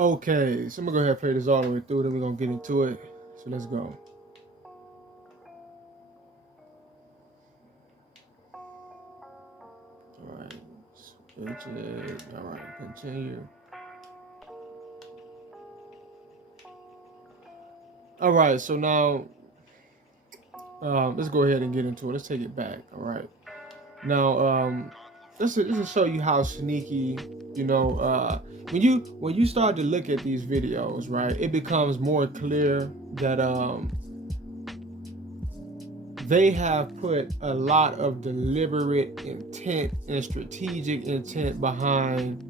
Okay, so I'm gonna go ahead and play this all the way through, then we're gonna get into it. So let's go. Alright, switch it. Alright, continue. Alright, so now let's go ahead and get into it. Let's take it back. Alright. Now this will show you how sneaky, when you start to look at these videos, right, it becomes more clear that they have put a lot of deliberate intent and strategic intent behind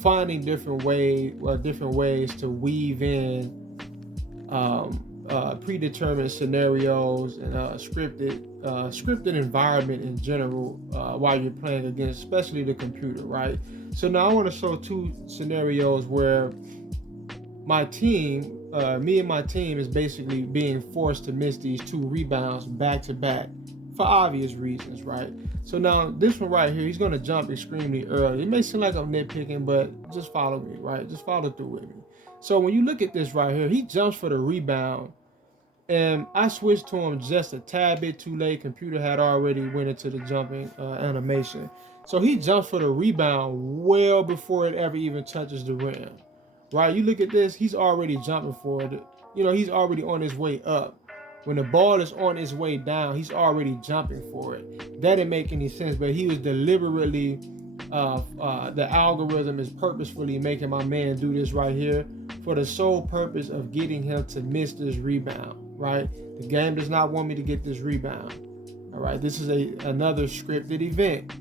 finding different ways to weave in predetermined scenarios and scripted environment in general while you're playing against, especially the computer, right? So now I want to show two scenarios where my team, me and my team, is basically being forced to miss these two rebounds back to back for obvious reasons, right? So now this one right here, he's going to jump extremely early. It may seem like I'm nitpicking, but just follow me, right? Just follow through with me. So when you look at this right here, he jumps for the rebound, and I switched to him just a tad bit too late. Computer had already went into the jumping animation. So he jumps for the rebound well before it ever even touches the rim, right? You look at this, he's already jumping for it. He's already on his way up. When the ball is on its way down, he's already jumping for it. That didn't make any sense, but he was deliberately, the algorithm is purposefully making my man do this right here for the sole purpose of getting him to miss this rebound, right? The game does not want me to get this rebound, all right? This is another scripted event,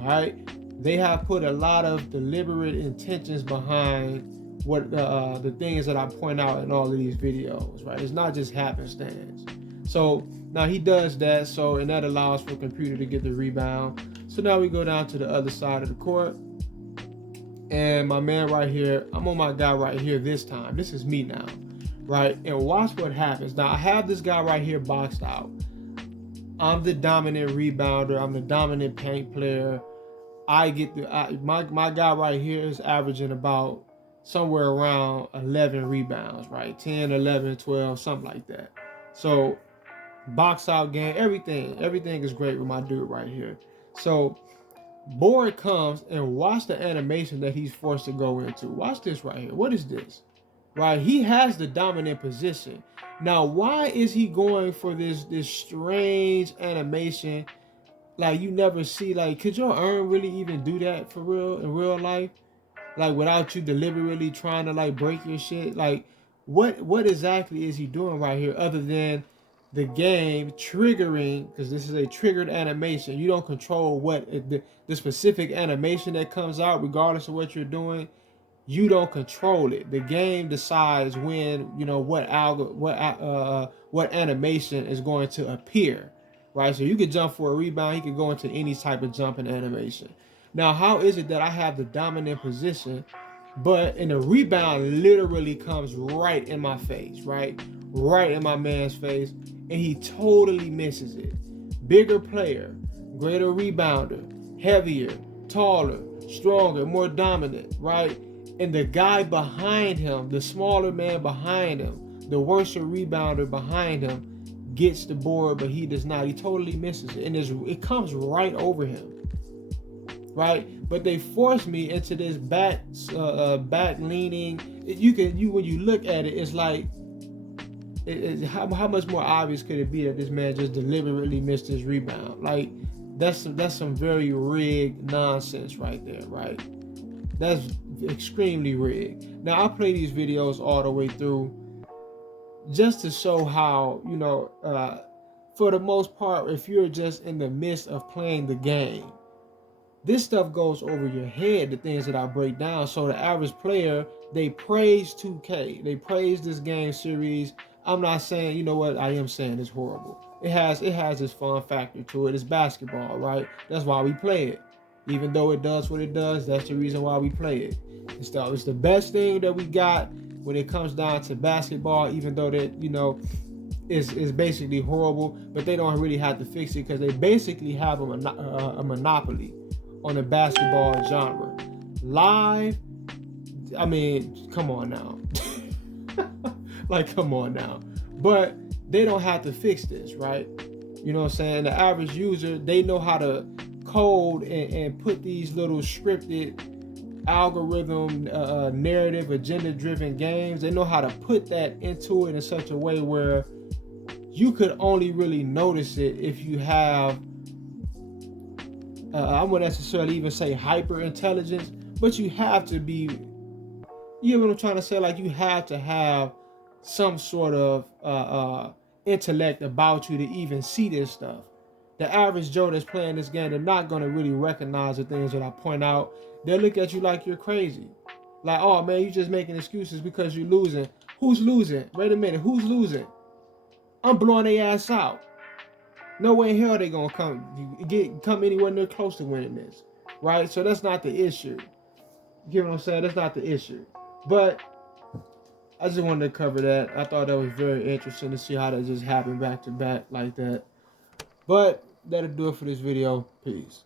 all right? They have put a lot of deliberate intentions behind what the things that I point out in all of these videos, right? It's not just happenstance. So now he does that, and that allows for computer to get the rebound. So now we go down to the other side of the court, and my man right here, I'm on my guy right here this time. This is me now, right? And watch what happens. Now I have this guy right here boxed out. I'm the dominant rebounder. I'm the dominant paint player. My guy right here is averaging about somewhere around 11 rebounds, right? 10, 11, 12, something like that. So box out game, everything is great with my dude right here. So board comes, and watch the animation that he's forced to go into. Watch this right here. What is this? Right? He has the dominant position. Now, why is he going for this strange animation? Like, you never see, like, could your arm really even do that for real in real life? Like, without you deliberately trying to like break your shit? Like, what exactly is he doing right here other than the game triggering, because this is a triggered animation. You don't control what the specific animation that comes out, regardless of what you're doing. You don't control it. The game decides when, what animation is going to appear, right? So you could jump for a rebound. He could go into any type of jumping animation. Now, how is it that I have the dominant position, but in the rebound literally comes right in my face, right? Right in my man's face, and he totally misses it. Bigger player, greater rebounder, heavier, taller, stronger, more dominant, right? And the guy behind him, the smaller man behind him, the worse rebounder behind him, gets the board, but he does not. He totally misses it, and it comes right over him, right? But they force me into this back leaning. When you look at it, it's like, how much more obvious could it be that this man just deliberately missed his rebound? Like, that's some very rigged nonsense right there, right? That's extremely rigged. Now, I play these videos all the way through just to show how, for the most part, if you're just in the midst of playing the game, this stuff goes over your head, the things that I break down. So the average player, they praise 2K. They praise this game series. I'm not saying, you know what, I am saying it's horrible. It has this fun factor to it. It's basketball, right? That's why we play it. Even though it does what it does, that's the reason why we play it. It's the best thing that we got when it comes down to basketball, even though that, is basically horrible, but they don't really have to fix it because they basically have a monopoly on the basketball genre. Live I mean, come on now. Like, come on now. But they don't have to fix this, right? You know what I'm saying? The average user, they know how to code and put these little scripted algorithm, narrative, agenda-driven games. They know how to put that into it in such a way where you could only really notice it if you have, I wouldn't necessarily even say hyper intelligence, but you have to be, you know what I'm trying to say? Like, you have to have some sort of intellect about you to even see this stuff. The average Joe that's playing this game, they're not going to really recognize the things that I point out. They'll look at you like you're crazy. Like, oh man, you're just making excuses because you're losing. Who's losing? Wait a minute, who's losing? I'm blowing their ass out. No way in hell they gonna come anywhere near close to winning this, right? So that's not the issue. You get what I'm saying? That's not the issue. But I just wanted to cover that. I thought that was very interesting to see how that just happened back to back like that. But that'll do it for this video. Peace.